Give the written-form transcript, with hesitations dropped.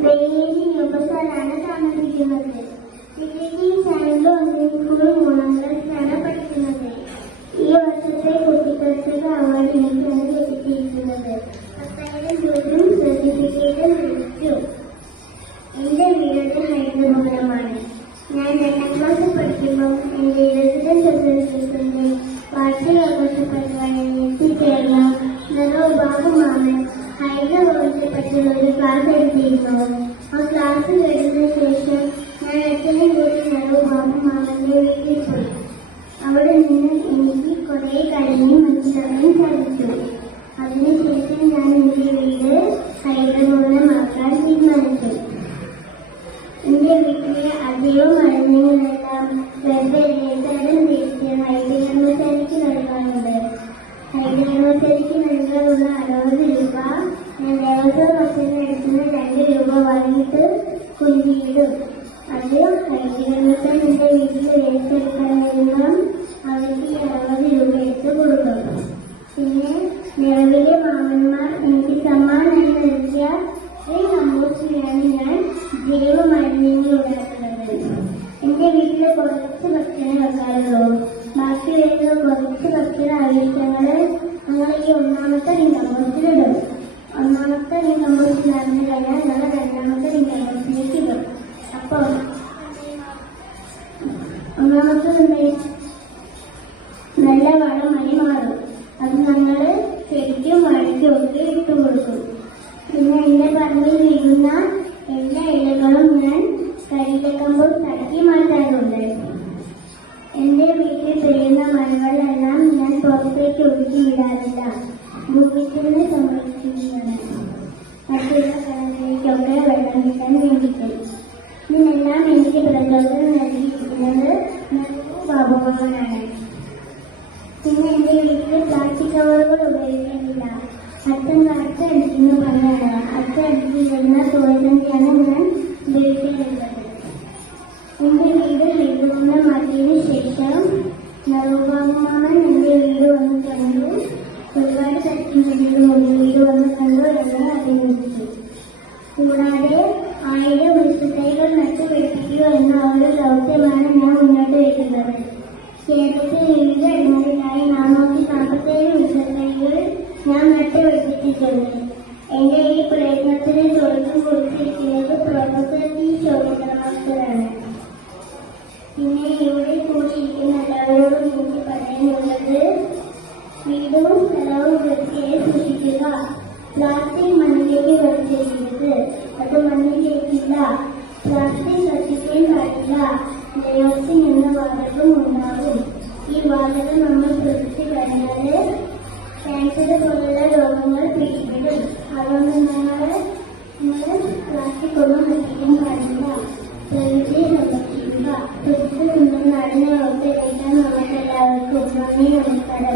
ാണ് താമസിക്കുന്നത്. സ്കൂൾ 3ാം ക്ലാസ്സിലാണ് പഠിക്കുന്നത്. ഈ വർഷത്തെ കുട്ടികൾക്ക് അവാർഡ് എനിക്കാണ് ലഭിച്ചിരിക്കുന്നത്. 10,000 രൂപയും സർട്ടിഫിക്കറ്റും ലഭിച്ചു. എന്റെ വീട് ഹൈദരാബാദമാണ്. ഞാൻ 2ാം ക്ലാസ്സിൽ പഠിക്കുമ്പോൾ എന്റെ റെസിഡൻസ് അസോസിയേഷന്റെ വാർഷികാഘോഷ പരിപാടിയിൽ എത്തിച്ചേർന്ന നരോബാബുമാമൻ ഹൈദരാബാദിനെ പറ്റിയുള്ള ഒരു ക്ലാസ് എടുത്തിരുന്നു. ആ ക്ലാസ് കഴിഞ്ഞതിന് ശേഷം ഞാൻ അച്ഛനും കൂടി നരോബാബുമാമന്റെ വീട്ടിൽ പോയി. അവിടെ നിന്ന് എനിക്ക് കുറെ കാര്യങ്ങൾ മനസ്സിലാക്കാൻ സാധിച്ചു. അതിനുശേഷം ഞാൻ എന്റെ വീട് ഹൈദരാബാദമാക്കാൻ തീരുമാനിച്ചു. എന്റെ വീട്ടിലെ അധികം മരുന്നുകളെല്ലാം വെറുതെ തരം തിരിച്ച് ഹൈദരാബാദിലേക്ക് നൽകാറുണ്ട്. ഹൈദരാബാദിലേക്ക് നൽകാനുള്ള 60 രൂപ ഞാൻ ദേവസ്വം ബസ്സിന് എടുക്കുന്ന 2 രൂപ വാങ്ങിയിട്ട് കുഞ്ഞിടും. അത് ഹൈദരാബാദിൽ എന്റെ വീട്ടിൽ വേസ്റ്റ് എടുക്കാൻ വരുമ്പം അവർക്ക് 60 രൂപ എടുത്ത് കൊടുക്കും. പിന്നെ നിലവിലെ മാമന്മാർ എനിക്ക് സമ്മാനമായി നൽകിയ ഈ കമ്പോസ്റ്റിലാണ് ഞാൻ ജൈവ മരുന്നുകൾ ഉണ്ടാക്കുന്നത്. എന്റെ വീട്ടിൽ കുറച്ച് ഭക്ഷണം വെക്കാറുള്ളൂ. ബാക്കി വരുന്ന കുറച്ച് ഭക്ഷണ ആവശ്യങ്ങള് ഞങ്ങൾ ഈ 1ാമത്തെ കമ്പോസ്റ്റിലിടും. 1ാമത്തെ കമ്പോസ്റ്റ് നടന്നു കഴിഞ്ഞാൽ ഞങ്ങൾ 2ാമത്തെ കമ്പോസ്റ്റിലേക്ക് ഇടും. അപ്പോൾ 1ാമത്തെ നല്ല വളമായി മാറും. അത് ഞങ്ങൾ ശരിക്കും വഴിക്കും ഒക്കെ ഇട്ട് കൊടുക്കും. പിന്നെ എന്റെ പറമ്പിൽ വീഴുന്ന എല്ലാ ഇലകളും ഞാൻ കരിയില കമ്പോസ്റ്റ് ആക്കി മാറ്റാറുണ്ട്. എന്റെ വീട്ടിൽ പെയ്യുന്ന മഴകളെല്ലാം ഞാൻ പുറത്തേക്ക് ഒഴുക്കി വിടാറില്ല. ഭൂമിക്ക് സംരക്ഷിക്കുന്നതാണ്. മറ്റുള്ള സ്ഥലങ്ങളിലേക്കൊക്കെ വെള്ളം കിട്ടാൻ വേണ്ടിയിട്ട്. ഇതിനെല്ലാം എനിക്ക് പ്രചോദനം നൽകിയിരിക്കുന്നത് ബാബുമാമനാണ്. പിന്നെ എന്റെ വീട്ടിൽ പ്ലാസ്റ്റിക് കവറുകൾ ഉപയോഗിക്കുന്നില്ല. അച്ഛൻ കാറ്റ് അടിക്കുന്ന പണിയാണ്. അച്ഛൻ അടിച്ചു വരുന്ന തോൽസന്ധിയാണ് ഞാൻ ഉപയോഗിക്കുന്നത്. എന്റെ വീട് ഹൈദരാബാദിൽ ശേഷം നരോബാബുമാമൻ എന്റെ വീട് വന്ന് കണ്ടു. ഒരുപാട് തട്ടിന്റെ വീട് വന്ന് കണ്ടു എന്ന് അഭിനന്ദിച്ചു. കൂടാതെ 1000 വൃക്ഷത്തൈകൾ നട്ടുപിടിപ്പിക്കുക എന്ന ഒരു ദൗത്യമാണ് ഞാൻ മുന്നോട്ട് വയ്ക്കുന്നത്. കേരളത്തിൽ വിവിധ ഇടങ്ങളിലായി 447 വൃക്ഷത്തൈകൾ ഞാൻ നട്ടുപിടിപ്പിച്ചിട്ടുണ്ട്. എന്റെ ഈ പ്രയത്നത്തിന് തുടക്കം കുറിച്ചിരിക്കുന്നത് പ്രൊഫസർ ടി ശോഭിത്ര മാസ്റ്ററാണ്. പിന്നെ ഇവിടെ കൂടിയിരിക്കുന്ന എല്ലാവരോടും എനിക്ക് പറയാനുള്ളത്, വീടും സ്ഥലവും വൃത്തിയായി സൂക്ഷിക്കുക. പ്ലാസ്റ്റിക് മണ്ണിലേക്ക് വലിച്ചെറിയരുത്. അത് മണ്ണിലേക്കില്ല. പ്ലാസ്റ്റിക് കത്തിക്കാൻ പാടില്ല. ഡയോക്സിൻ എന്ന വാതകം ഉണ്ടാകും. ഈ വാതകം നമ്മൾ ശ്വസിച്ചു കഴിഞ്ഞാൽ ക്യാൻസർ പോലുള്ള രോഗങ്ങൾ പിടിപെടും. അതുകൊണ്ട് നിങ്ങൾ പ്ലാസ്റ്റിക് ഒന്നും കത്തിക്കാൻ പാടില്ല. പ്രകൃതിയെ സംരക്ഷിക്കുക. സുരക്ഷിത നടന്ന ഒത്തിരി നമുക്ക് എല്ലാവർക്കും നന്ദി, നമസ്കാരം.